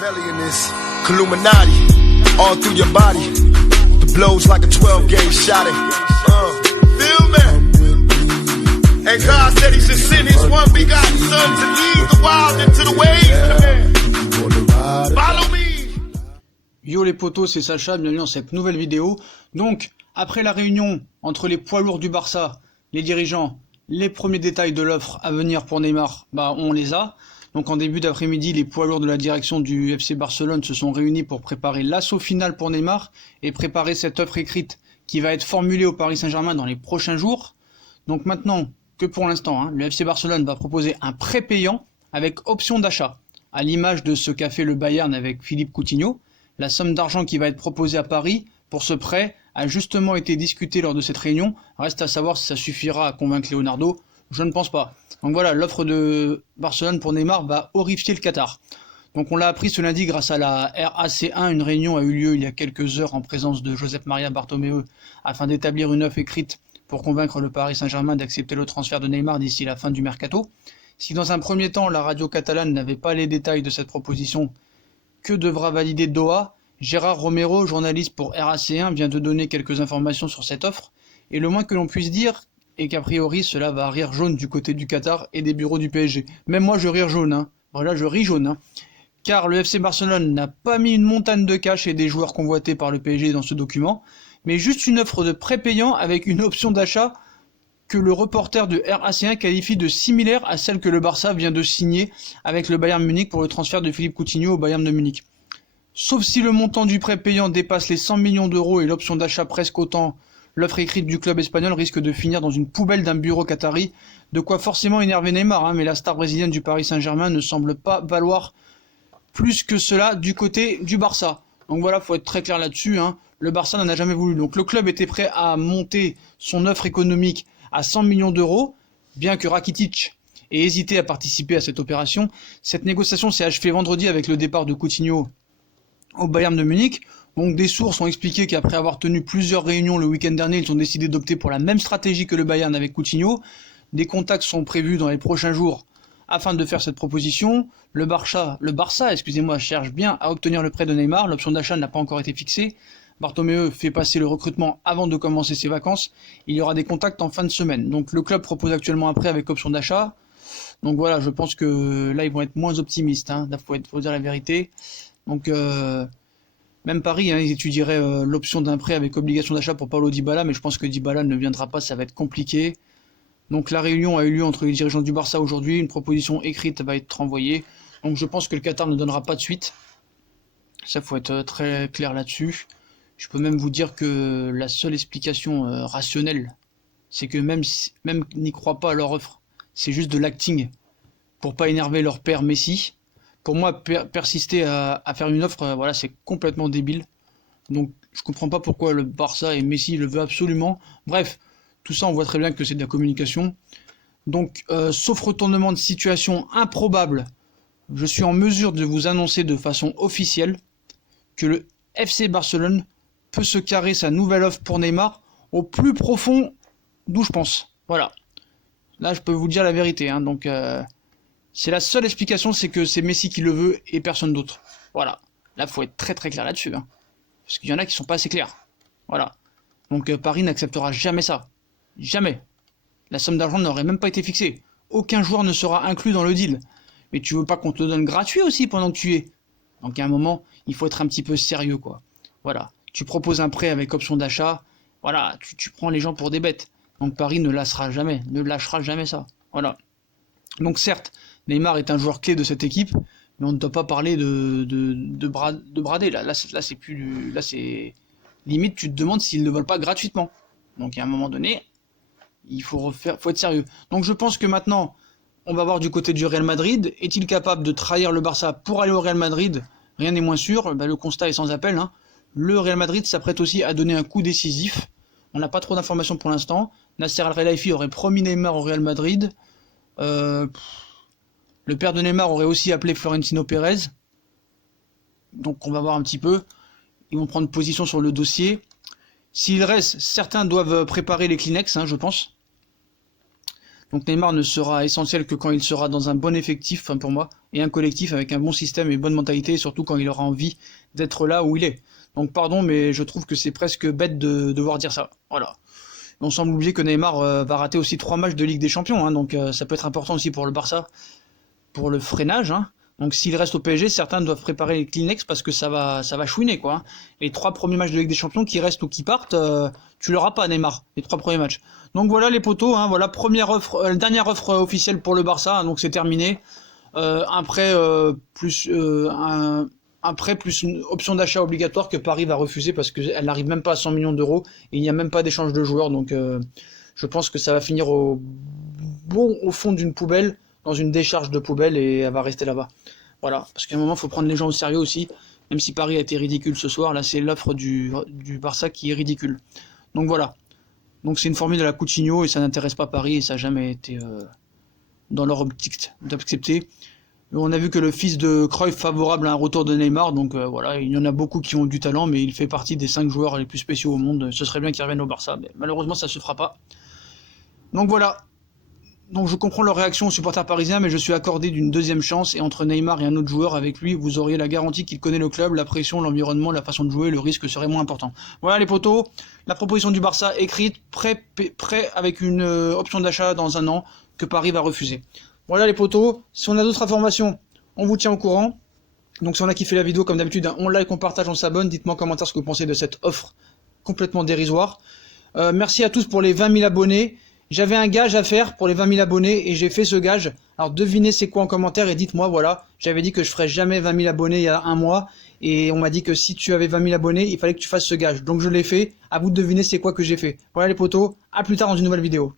Machiavellian is Illuminati all through your body. The blows like a 12-gauge shot. Feel me? And God said He should send His one begotten Son to lead the wild into the ways. Follow me. Yo les potos, c'est Sacha, bienvenue dans cette nouvelle vidéo. Donc, après la réunion entre les poids lourds du Barça, les dirigeants, les premiers détails de l'offre à venir pour Neymar, on les a. Donc en début d'après-midi, les poids lourds de la direction du FC Barcelone se sont réunis pour préparer l'assaut final pour Neymar et préparer cette offre écrite qui va être formulée au Paris Saint-Germain dans les prochains jours. Donc maintenant, que pour l'instant, le FC Barcelone va proposer un prêt payant avec option d'achat, à l'image de ce qu'a fait le Bayern avec Philippe Coutinho. La somme d'argent qui va être proposée à Paris pour ce prêt a justement été discutée lors de cette réunion. Reste à savoir si ça suffira à convaincre Leonardo. Je ne pense pas. Donc voilà, l'offre de Barcelone pour Neymar va horrifier le Qatar. Donc on l'a appris ce lundi grâce à la RAC1. Une réunion a eu lieu il y a quelques heures en présence de Josep Maria Bartomeu afin d'établir une offre écrite pour convaincre le Paris Saint-Germain d'accepter le transfert de Neymar d'ici la fin du mercato. Si dans un premier temps la radio catalane n'avait pas les détails de cette proposition que devra valider Doha, Gérard Romero, journaliste pour RAC1, vient de donner quelques informations sur cette offre. Et le moins que l'on puisse dire est qu'a priori cela va rire jaune du côté du Qatar et des bureaux du PSG. Même moi je rire jaune, Voilà, je ris jaune, Car le FC Barcelone n'a pas mis une montagne de cash et des joueurs convoités par le PSG dans ce document, mais juste une offre de prêt payant avec une option d'achat que le reporter de RAC1 qualifie de similaire à celle que le Barça vient de signer avec le Bayern Munich pour le transfert de Philippe Coutinho au Bayern de Munich. Sauf si le montant du prêt payant dépasse les 100 millions d'euros et l'option d'achat presque autant, l'offre écrite du club espagnol risque de finir dans une poubelle d'un bureau qatari, de quoi forcément énerver Neymar, mais la star brésilienne du Paris Saint-Germain ne semble pas valoir plus que cela du côté du Barça. Donc voilà, faut être très clair là-dessus, Le Barça n'en a jamais voulu. Donc le club était prêt à monter son offre économique à 100 millions d'euros, bien que Rakitic ait hésité à participer à cette opération. Cette négociation s'est achevée vendredi avec le départ de Coutinho au Bayern de Munich. Donc des sources ont expliqué qu'après avoir tenu plusieurs réunions le week-end dernier, ils ont décidé d'opter pour la même stratégie que le Bayern avec Coutinho. Des contacts sont prévus dans les prochains jours afin de faire cette proposition. Le Barça, cherche bien à obtenir le prêt de Neymar. L'option d'achat n'a pas encore été fixée. Bartomeu fait passer le recrutement avant de commencer ses vacances. Il y aura des contacts en fin de semaine. Donc le club propose actuellement un prêt avec option d'achat. Donc voilà, je pense que là ils vont être moins optimistes. Là, faut dire la vérité. Donc même Paris, ils étudieraient l'option d'un prêt avec obligation d'achat pour Paulo Dybala, mais je pense que Dybala ne viendra pas, ça va être compliqué. Donc la réunion a eu lieu entre les dirigeants du Barça aujourd'hui, une proposition écrite va être renvoyée. Donc je pense que le Qatar ne donnera pas de suite. Ça, faut être très clair là-dessus. Je peux même vous dire que la seule explication rationnelle, c'est que même n'y croient pas à leur offre, c'est juste de l'acting pour pas énerver leur père Messi. Pour moi, persister à faire une offre, c'est complètement débile. Donc, je comprends pas pourquoi le Barça et Messi le veulent absolument. Bref, tout ça, on voit très bien que c'est de la communication. Donc, sauf retournement de situation improbable, je suis en mesure de vous annoncer de façon officielle que le FC Barcelone peut se carrer sa nouvelle offre pour Neymar au plus profond d'où je pense. Voilà. Là, je peux vous dire la vérité. Donc, c'est la seule explication, c'est que c'est Messi qui le veut et personne d'autre. Voilà. Là, faut être très très clair là-dessus. Parce qu'il y en a qui sont pas assez clairs. Voilà. Donc Paris n'acceptera jamais ça. Jamais. La somme d'argent n'aurait même pas été fixée. Aucun joueur ne sera inclus dans le deal. Mais tu veux pas qu'on te le donne gratuit aussi pendant que tu y es. Donc à un moment, il faut être un petit peu sérieux, quoi. Voilà. Tu proposes un prêt avec option d'achat. Voilà. Tu prends les gens pour des bêtes. Donc Paris ne lâchera jamais ça. Voilà. Donc certes, Neymar est un joueur clé de cette équipe, mais on ne doit pas parler de brader. Là c'est plus, là c'est limite tu te demandes s'ils ne volent pas gratuitement. Donc à un moment donné, il faut être sérieux. Donc je pense que maintenant, on va voir du côté du Real Madrid. Est-il capable de trahir le Barça pour aller au Real Madrid? Rien n'est moins sûr. Le constat est sans appel. Le Real Madrid s'apprête aussi à donner un coup décisif. On n'a pas trop d'informations pour l'instant. Nasser Al-Khelaifi aurait promis Neymar au Real Madrid. Le père de Neymar aurait aussi appelé Florentino Pérez. Donc on va voir un petit peu. Ils vont prendre position sur le dossier. S'il reste, certains doivent préparer les Kleenex, je pense. Donc Neymar ne sera essentiel que quand il sera dans un bon effectif, enfin pour moi, et un collectif avec un bon système et une bonne mentalité, et surtout quand il aura envie d'être là où il est. Donc pardon, mais je trouve que c'est presque bête de devoir dire ça. Voilà. On semble oublier que Neymar va rater aussi 3 matchs de Ligue des Champions, hein, donc ça peut être important aussi pour le Barça, pour le freinage. Hein. Donc s'il reste au PSG, certains doivent préparer les Kleenex parce que ça va chouiner quoi. Hein. Les 3 premiers matchs de Ligue des Champions qui restent ou qui partent, tu l'auras pas Neymar, les 3 premiers matchs. Donc voilà les potos, hein, voilà dernière offre officielle pour le Barça, hein, donc c'est terminé. Un prêt plus une option d'achat obligatoire que Paris va refuser parce qu'elle n'arrive même pas à 100 millions d'euros et il n'y a même pas d'échange de joueurs, donc je pense que ça va finir au fond d'une poubelle, dans une décharge de poubelle, et elle va rester là-bas. Voilà, parce qu'à un moment il faut prendre les gens au sérieux aussi, même si Paris a été ridicule ce soir, là c'est l'offre du Barça qui est ridicule. Donc voilà, donc c'est une formule de la Coutinho et ça n'intéresse pas Paris et ça n'a jamais été dans leur optique d'accepter. On a vu que le fils de Cruyff favorable à un retour de Neymar, donc voilà, il y en a beaucoup qui ont du talent, mais il fait partie des 5 joueurs les plus spéciaux au monde. Ce serait bien qu'il revienne au Barça, mais malheureusement ça ne se fera pas. Donc voilà, donc je comprends leur réaction aux supporters parisiens, mais je suis accordé d'une deuxième chance, et entre Neymar et un autre joueur avec lui, vous auriez la garantie qu'il connaît le club, la pression, l'environnement, la façon de jouer, le risque serait moins important. Voilà les potos, la proposition du Barça écrite, prêt avec une option d'achat dans un an, que Paris va refuser. Voilà les potos, si on a d'autres informations, on vous tient au courant. Donc si on a kiffé la vidéo, comme d'habitude, on like, on partage, on s'abonne. Dites-moi en commentaire ce que vous pensez de cette offre complètement dérisoire. Merci à tous pour les 20 000 abonnés. J'avais un gage à faire pour les 20 000 abonnés et j'ai fait ce gage. Alors devinez c'est quoi en commentaire et dites-moi, voilà. J'avais dit que je ferais jamais 20 000 abonnés il y a un mois. Et on m'a dit que si tu avais 20 000 abonnés, il fallait que tu fasses ce gage. Donc je l'ai fait. À vous de deviner c'est quoi que j'ai fait. Voilà les potos, à plus tard dans une nouvelle vidéo.